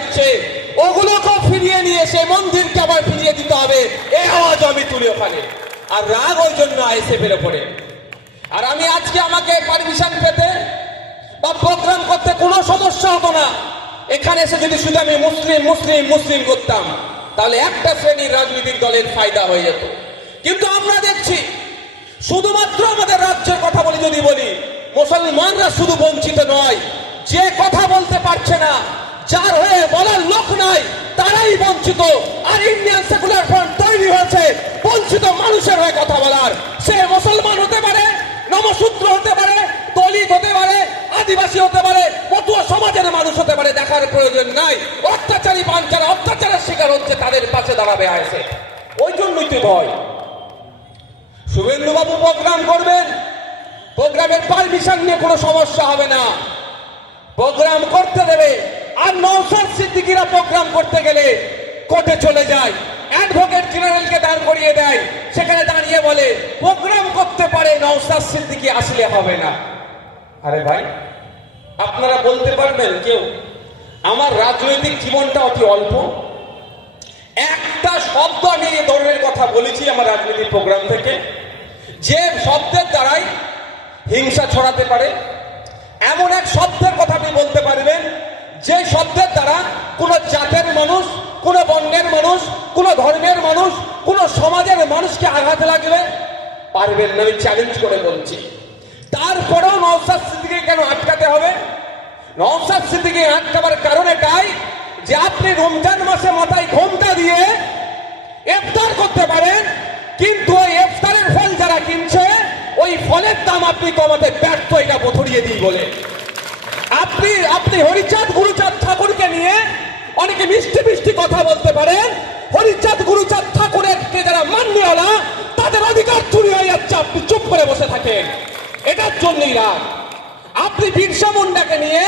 যাচ্ছে, ওগুলোকেও ফিরিয়ে নিয়ে এসে মন্দিরকে আবার ফিরিয়ে দিতে হবে, এই আওয়াজ আমি তুলি ওখানে। আর রাগ ওই জন্য আইএসএফ এর উপরে। আর আমি আজকে আমাকে পারমিশন পেতে বা প্রোগ্রাম করতে কোনো সমস্যা হতো না। এখানে এসে যদি শুধু আমি মুসলিম মুসলিম মুসলিম করতাম, তাহলে একটা শ্রেণীর রাজনৈতিক দলের ফায়দা হয়ে যেত। কিন্তু আমরা দেখছি শুধুমাত্র আমাদের রাজ্যের কথা বলি, যদি বলি মুসলমানরা শুধু বঞ্চিত নয়, যে কথা বলতে পারছে না, যার হয়ে বলার লোক নাই, তারাই বঞ্চিত। আর ইন্ডিয়ান সেকুলার ফ্রন্ট তৈরি হয়েছে বঞ্চিত মানুষের হয়ে কথা বলার। সে মুসলমান হতে পারে, নমশূদ্র হতে পারে, দলিত হতে পারে, আদিবাসী হতে পারে, পটুয়া সমাজের মানুষ হতে পারে, দেখার প্রয়োজন নাই। অত্যাচারী বাঞ্চারা অত্যাচারের শিকার হচ্ছে, তাদের পাশে দাঁড়াবে আইএসএফ। ওই জন্যই তো ভয়। শুভেন্দু বাবু প্রোগ্রাম করবেন, প্রোগ্রামের পারমিশন নিয়ে কোনো সমস্যা হবে না, প্রোগ্রাম করতে দেবে। আর নওশাদ সিদ্দিকীরা প্রোগ্রাম করতে গেলে কোর্টে চলে যায়, অ্যাডভোকেট জেনারেলকে দাঁড় করিয়ে দেয়, সেখানে দাঁড়িয়ে বলে প্রোগ্রাম করতে পারে, নওশাদ সিদ্দিকী আসলে হবে না। আরে ভাই, আপনারা বলতে পারবেন কেউ আমার রাজনৈতিক জীবনটা অতি অল্প, একটা শব্দ আমি এই ধরনের কথা বলেছি আমার রাজনৈতিক প্রোগ্রাম থেকে, যে শব্দের দ্বারাই হিংসা ছড়াতে পারে, এমন এক শব্দের কথা আপনি বলতে পারবেন যে শব্দের দ্বারা কোন জাতের মানুষ, কোন বর্ণের মানুষ, কোন ধর্মের মানুষ, কোন সমাজের মানুষকে আঘাত লাগবে? পারবেন না, আমি চ্যালেঞ্জ করে বলছি। তারপরেও নওশাদ সিদ্দিকীকে কেন আটকাতে হবে? নওশাদ সিদ্দিকী আটকাবার কারণ এটাই যে আপনি রমজান মাসে মাথায় ঘোমটা দিয়ে ইফতার করতে পারেন, কিন্তু ওই ইফতারের ফল যারা কিনছে, ওই ফলের দাম আপনি কমাতে ব্যর্থ, এটা বথরিয়ে দিই বলে। আপনি হরিচাঁদ গুরুচাঁদ ঠাকুরকে নিয়ে অনেকে মিষ্টি মিষ্টি কথা বলতে পারেন, হরিচাঁদ গুরুচাঁদ ঠাকুরের যারা মান্যওয়ালা, তাদের অধিকার চুরি হয়ে যাচ্ছে, আপনি চুপ করে বসে থাকেন। এটার জন্যই রাগ। আপনি বিরসা মুন্ডাকে নিয়ে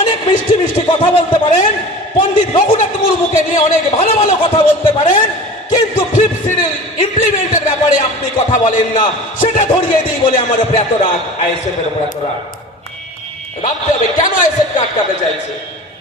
অনেক মিষ্টি মিষ্টি কথা বলতে পারেন, পণ্ডিত রঘুনাথ মুর্মুকে নিয়ে অনেক ভালো ভালো কথা বলতে পারেন, কিন্তু ফিফথ শিডিউল ইমপ্লিমেন্টের ব্যাপারে আপনি কথা বলেন না, সেটা ধরিয়ে দিই বলে আমার উপরে এত রাগ, আইএসএফ এর উপর এত রাগ। ভাবতে হবে কেন আইএসএফ কে আটকাতে চাইছে।